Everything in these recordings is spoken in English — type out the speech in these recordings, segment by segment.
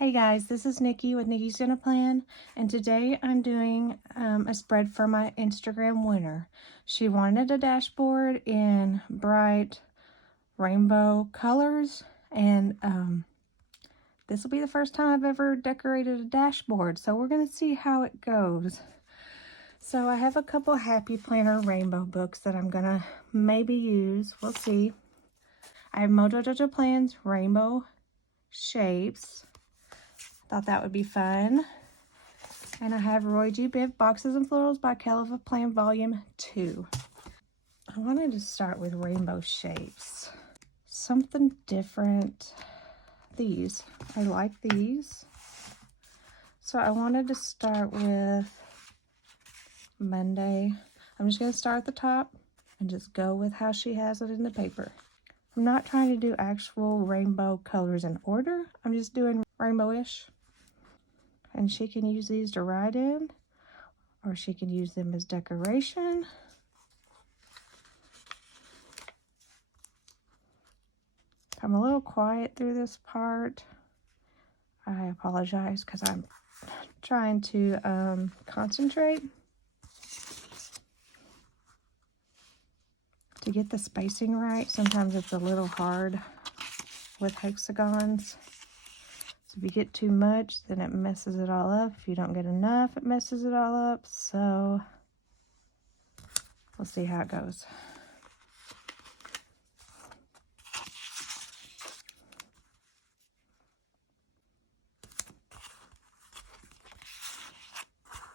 Hey guys, this is Nikki with Nikki's Dinner Plan, and today I'm doing a spread for my Instagram winner. She wanted a dashboard in bright rainbow colors, and this will be the first time I've ever decorated a dashboard, so we're going to see how it goes. So I have a couple Happy Planner rainbow books that I'm going to maybe use. We'll see. I have Mojo Jojo Plans rainbow shapes. Thought that would be fun. And I have ROYGBIV Boxes and Florals by ROYGBIV Plan Volume 2. I wanted to start with rainbow shapes. Something different. These. I like these. So I wanted to start with Monday. I'm just going to start at the top and just go with how she has it in the paper. I'm not trying to do actual rainbow colors in order. I'm just doing rainbowish. And she can use these to write in, or she can use them as decoration. I'm a little quiet through this part. I apologize because I'm trying to concentrate to get the spacing right. Sometimes it's a little hard with hexagons. So if you get too much, then it messes it all up. If you don't get enough, it messes it all up. So we'll see how it goes.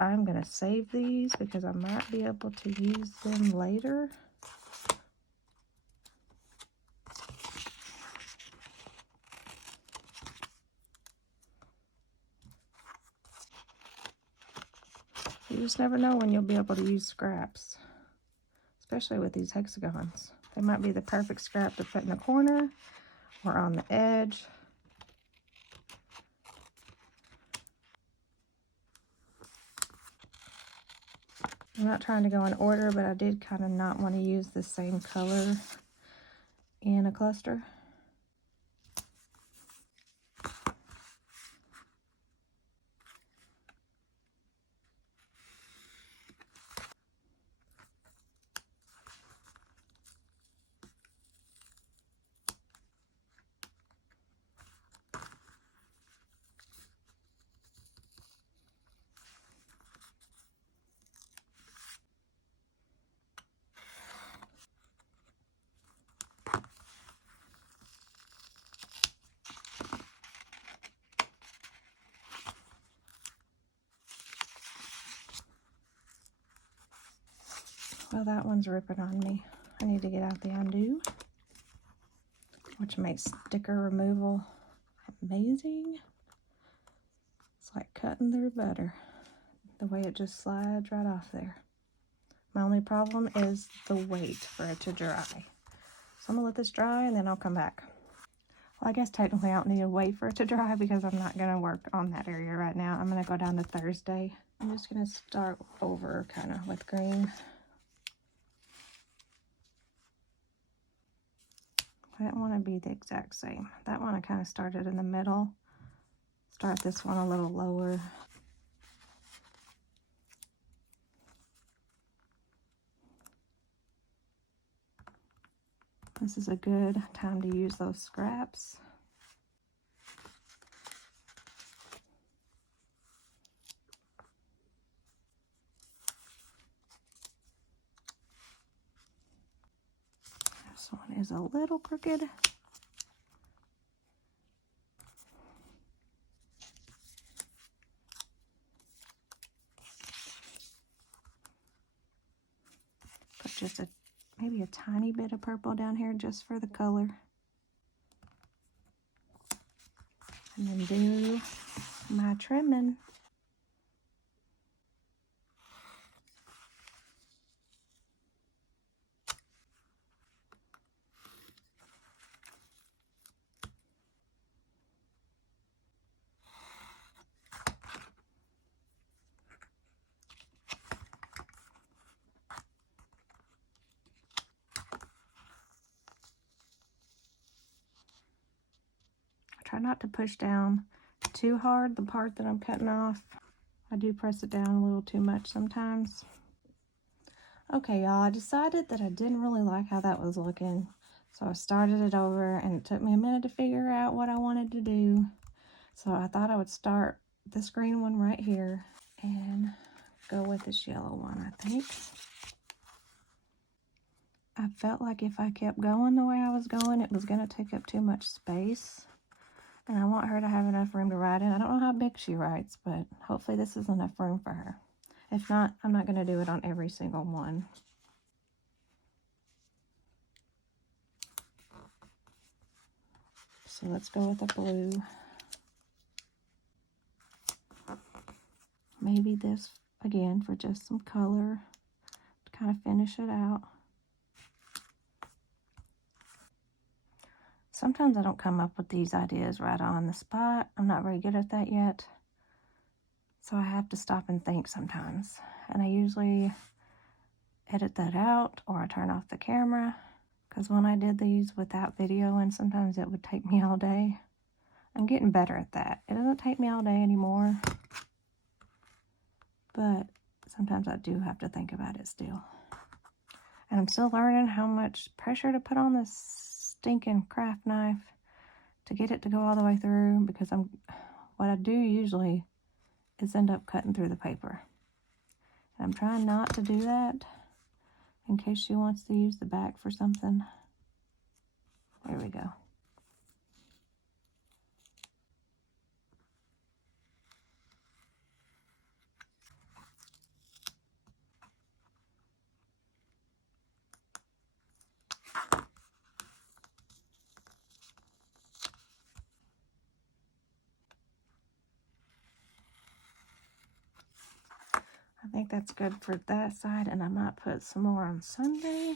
I'm going to save these because I might be able to use them later. You just never know when you'll be able to use scraps, especially with these hexagons. They might be the perfect scrap to put in the corner or on the edge. I'm not trying to go in order, but I did kind of not want to use the same color in a cluster. Well, that one's ripping on me. I need to get out the undo, which makes sticker removal amazing. It's like cutting through butter, the way it just slides right off there. My only problem is the wait for it to dry. So I'm gonna let this dry and then I'll come back. Well, I guess technically I don't need to wait for it to dry because I'm not gonna work on that area right now. I'm gonna go down to Thursday. I'm just gonna start over kind of with green. I don't want to be the exact same. That one I kind of started in the middle. Start this one a little lower. This is a good time to use those scraps. This one is a little crooked. Put just maybe a tiny bit of purple down here just for the color. And then do my trimming. Try not to push down too hard, the part that I'm cutting off. I do press it down a little too much sometimes. Okay, y'all, I decided that I didn't really like how that was looking. So I started it over, and it took me a minute to figure out what I wanted to do. So I thought I would start this green one right here and go with this yellow one, I think. I felt like if I kept going the way I was going, it was going to take up too much space. And I want her to have enough room to write in. I don't know how big she writes, but hopefully this is enough room for her. If not, I'm not going to do it on every single one. So let's go with the blue. Maybe this again for just some color to kind of finish it out. Sometimes I don't come up with these ideas right on the spot. I'm not very good at that yet. So I have to stop and think sometimes. And I usually edit that out, or I turn off the camera. Because when I did these without video, and sometimes it would take me all day. I'm getting better at that. It doesn't take me all day anymore. But sometimes I do have to think about it still. And I'm still learning how much pressure to put on this stinking craft knife to get it to go all the way through, because what I do usually is end up cutting through the paper. And I'm trying not to do that in case she wants to use the back for something. There we go. I think that's good for that side, and I might put some more on Sunday.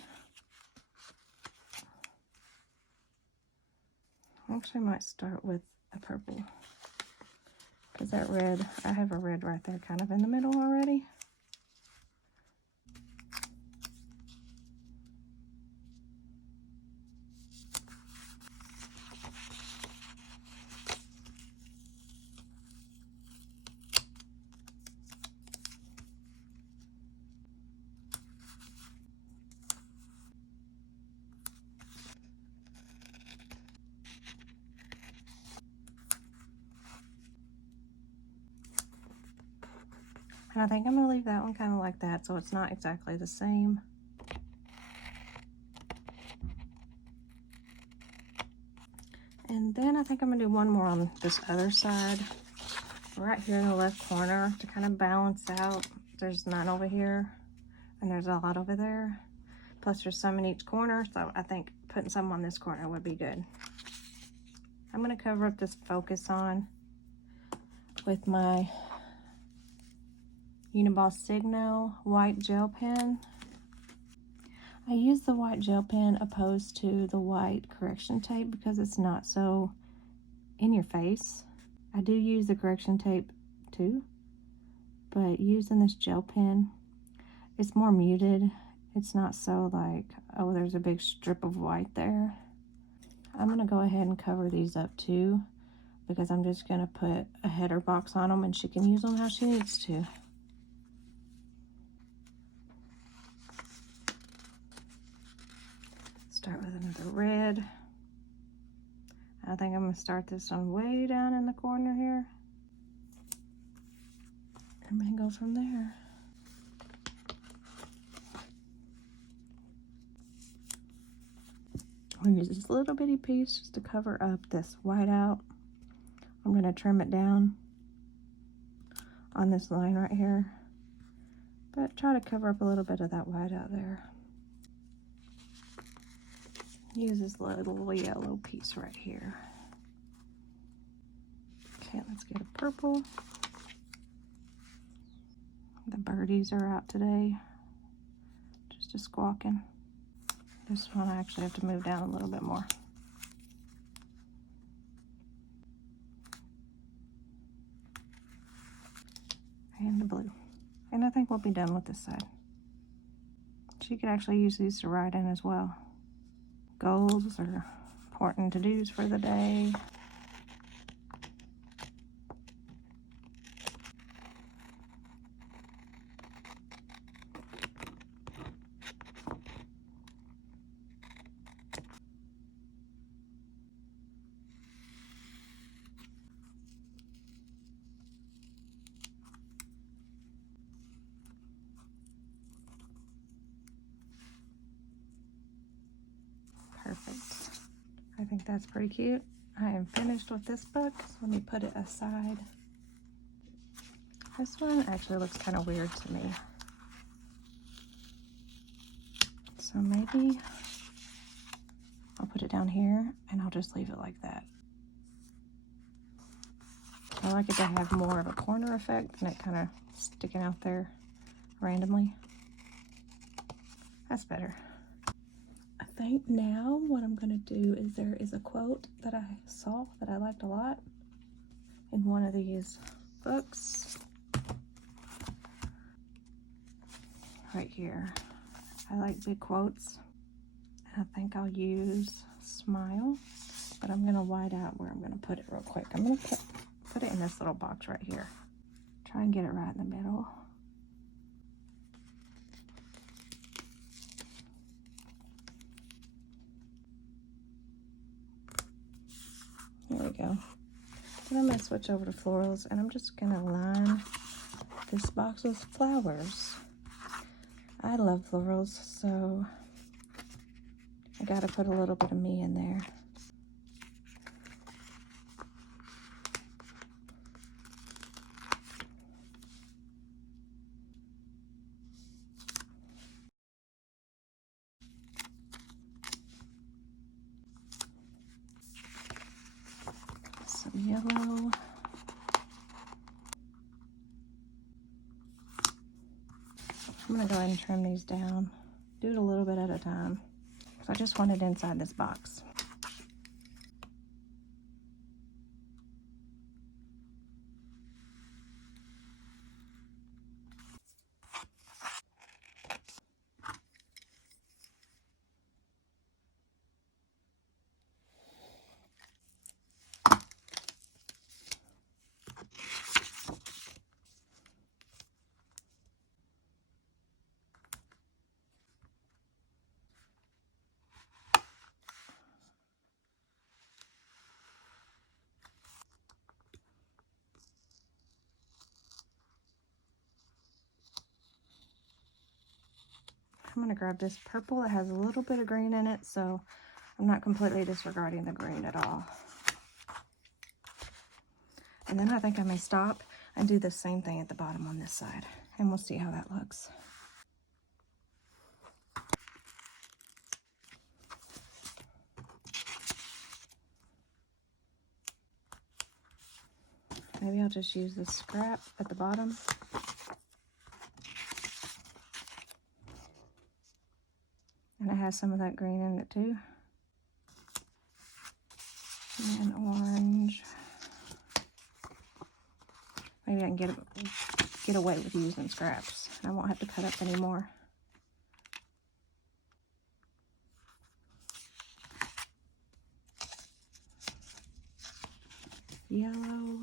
Actually, I might start with a purple, because that red, I have a red right there kind of in the middle already. And I think I'm going to leave that one kind of like that, so it's not exactly the same. And then I think I'm going to do one more on this other side, right here in the left corner, to kind of balance out. There's none over here, and there's a lot over there. Plus there's some in each corner, so I think putting some on this corner would be good. I'm going to cover up this focus on with my Uniball Signo white gel pen. I use the white gel pen opposed to the white correction tape because it's not so in your face. I do use the correction tape too, but using this gel pen, it's more muted. It's not so like, oh, there's a big strip of white there. I'm going to go ahead and cover these up too, because I'm just going to put a header box on them and she can use them how she needs to. Start with another red. I think I'm going to start this one way down in the corner here. And then go from there. I'm going to use this little bitty piece just to cover up this white out. I'm going to trim it down on this line right here, but try to cover up a little bit of that white out there. Use this little yellow piece right here. Okay, let's get a purple. The birdies are out today, just a squawking. This one I actually have to move down a little bit more. And the blue. And I think we'll be done with this side. She could actually use these to write in as well. Goals or important to-dos for the day. think that's pretty cute. I am finished with this book, so let me put it aside. This one actually looks kind of weird to me. So maybe I'll put it down here and I'll just leave it like that. I like it to have more of a corner effect than it kind of sticking out there randomly. That's better. I think now what I'm going to do is there is a quote that I saw that I liked a lot in one of these books. Right here. I like big quotes. And I think I'll use smile, but I'm going to white out where I'm going to put it real quick. I'm going to put it in this little box right here. Try and get it right in the middle. There we go. Then I'm going to switch over to florals, and I'm just going to line this box with flowers. I love florals, so I got to put a little bit of me in there. Some yellow. I'm going to go ahead and trim these down. Do it a little bit at a time. So I just want it inside this box. I'm going to grab this purple. It has a little bit of green in it, so I'm not completely disregarding the green at all. And then I think I may stop and do the same thing at the bottom on this side, and we'll see how that looks. Maybe I'll just use the scrap at the bottom. And it has some of that green in it too. And orange. Maybe I can get away with using scraps. I won't have to cut up anymore. Yellow.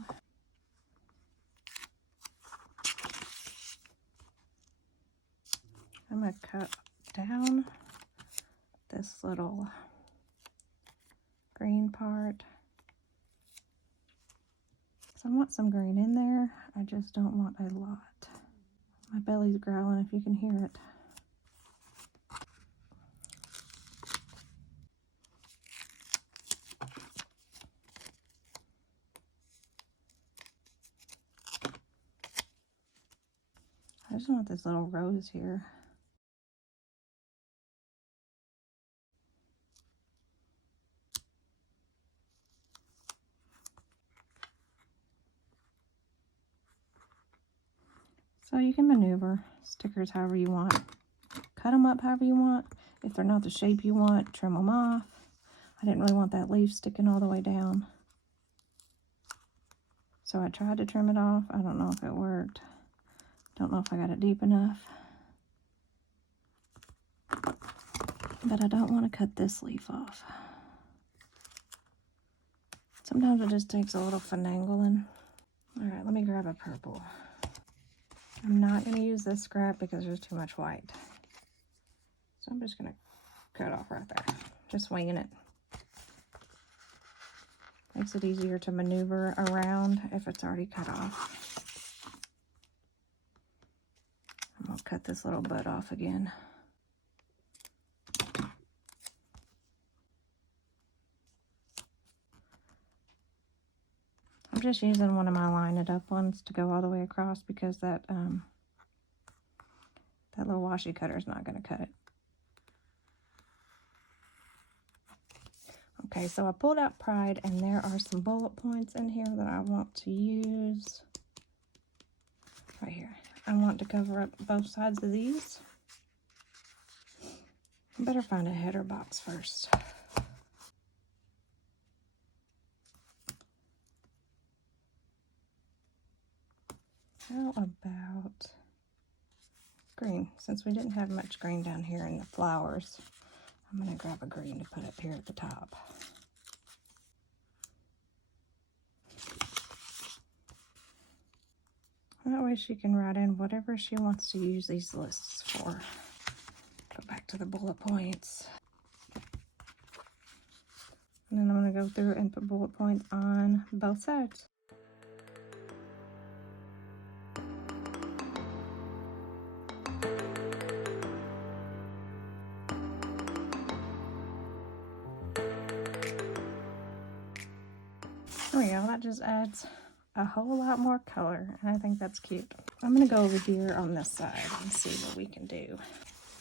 I'm going to cut down this little green part. So I want some green in there. I just don't want a lot. My belly's growling if you can hear it. I just want this little rose here. So you can maneuver stickers however you want. Cut them up however you want. If they're not the shape you want, trim them off. I didn't really want that leaf sticking all the way down, so I tried to trim it off. I don't know if it worked. Don't know if I got it deep enough. But I don't want to cut this leaf off. Sometimes it just takes a little finagling. All right, let me grab a purple. I'm not going to use this scrap because there's too much white. So I'm just going to cut off right there. Just winging it. Makes it easier to maneuver around if it's already cut off. I'm going to cut this little bud off again. just using one of my line it up ones to go all the way across because that little washi cutter is not going to cut it. Okay, so I pulled out Pride, and there are some bullet points in here that I want to use. Right here. I want to cover up both sides of these. I better find a header box first. How about green? Since we didn't have much green down here in the flowers, I'm going to grab a green to put up here at the top. That way she can write in whatever she wants to use these lists for. Go back to the bullet points. And then I'm going to go through and put bullet points on both sides. There we go, that just adds a whole lot more color, and I think that's cute. I'm going to go over here on this side and see what we can do.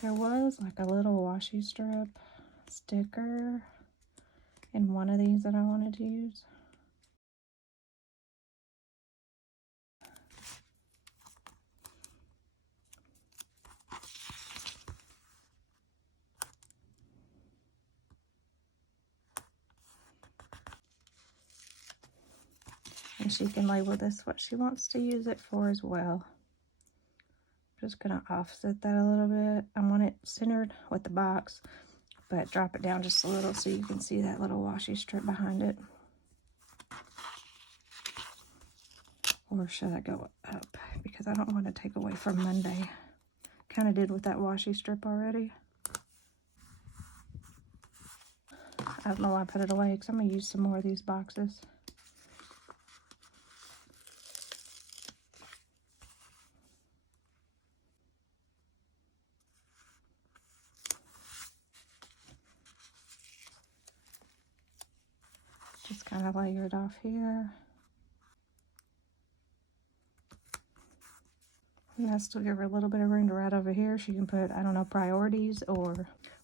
There was like a little washi strip sticker in one of these that I wanted to use. And she can label this what she wants to use it for as well. Just gonna offset that a little bit. I want it centered with the box, but drop it down just a little so you can see that little washi strip behind it. Or should I go up? Because I don't want to take away from Monday. Kind of did with that washi strip already. I don't know why I put it away because I'm gonna use some more of these boxes. Just kind of layer it off here. And I still give her a little bit of room to write over here. She can put, I don't know, priorities or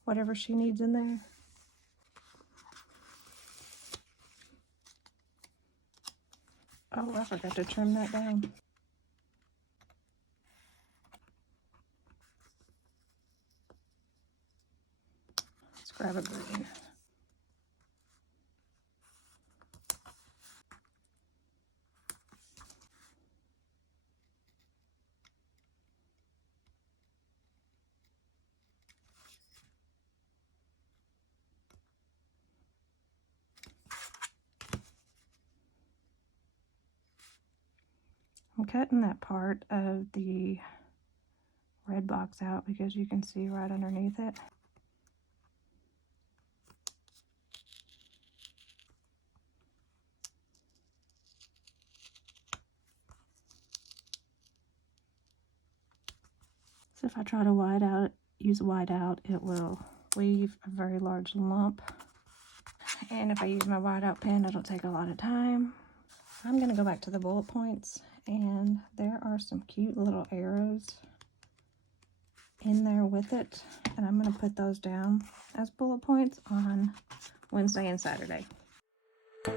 whatever she needs in there. Oh, I forgot to trim that down. Let's grab a green. I'm cutting that part of the red box out because you can see right underneath it. So if I try to use whiteout, it will leave a very large lump. And if I use my whiteout pen, it'll take a lot of time. I'm going to go back to the bullet points, and there are some cute little arrows in there with it, and I'm going to put those down as bullet points on Wednesday and Saturday. I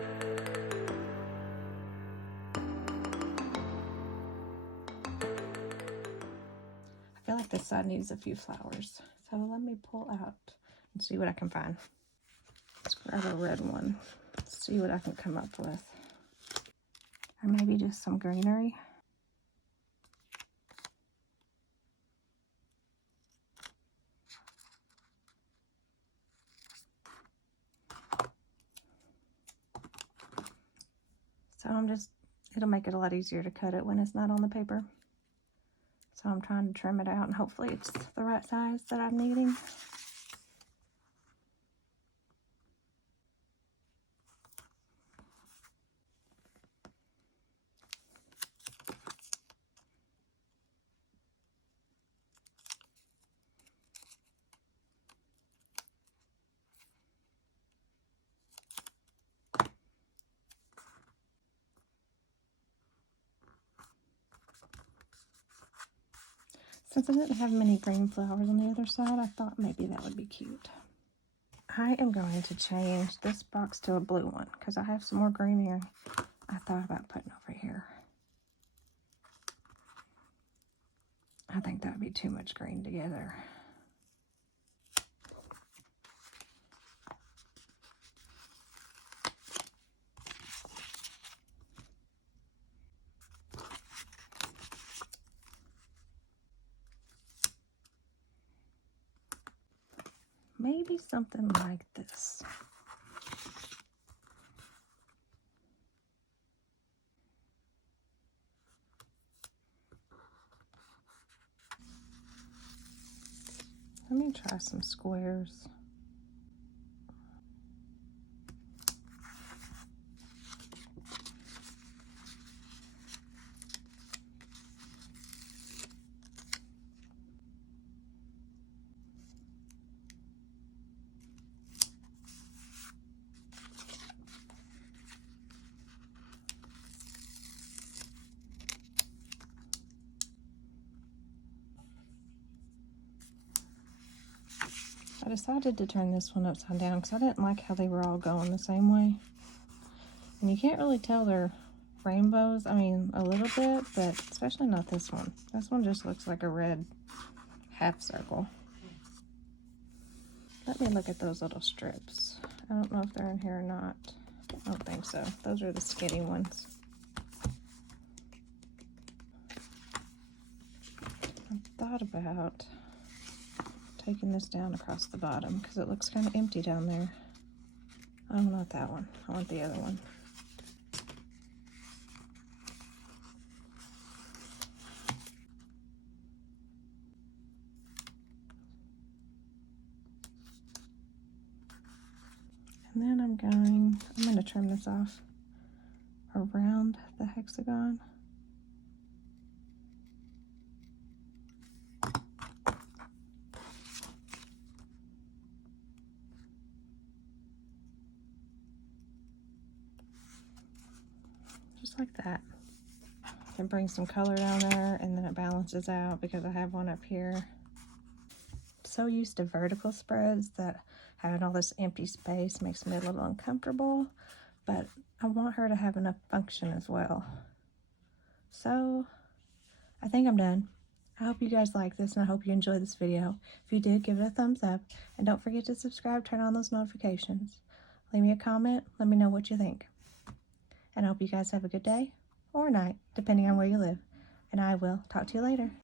feel like this side needs a few flowers, so let me pull out and see what I can find. Let's grab a red one, see what I can come up with. Or maybe just some greenery. So it'll make it a lot easier to cut it when it's not on the paper. So I'm trying to trim it out, and hopefully it's the right size that I'm needing. Since I didn't have many green flowers on the other side, I thought maybe that would be cute. I am going to change this box to a blue one because I have some more green here I thought about putting over here. I think that would be too much green together. Maybe something like this. Let me try some squares. I decided to turn this one upside down because I didn't like how they were all going the same way. And you can't really tell they're rainbows. I mean, a little bit, but especially not this one. This one just looks like a red half circle. Let me look at those little strips. I don't know if they're in here or not. I don't think so. Those are the skinny ones. I thought about taking this down across the bottom because it looks kind of empty down there. I don't want that one. I want the other one. And then I'm going to trim this off around the hexagon. Just like that. I can bring some color down there and then it balances out because I have one up here. I'm so used to vertical spreads that having all this empty space makes me a little uncomfortable, but I want her to have enough function as well. So I think I'm done. I hope you guys like this and I hope you enjoyed this video. If you did, give it a thumbs up and don't forget to subscribe, turn on those notifications. Leave me a comment, let me know what you think. And I hope you guys have a good day or night, depending on where you live. And I will talk to you later.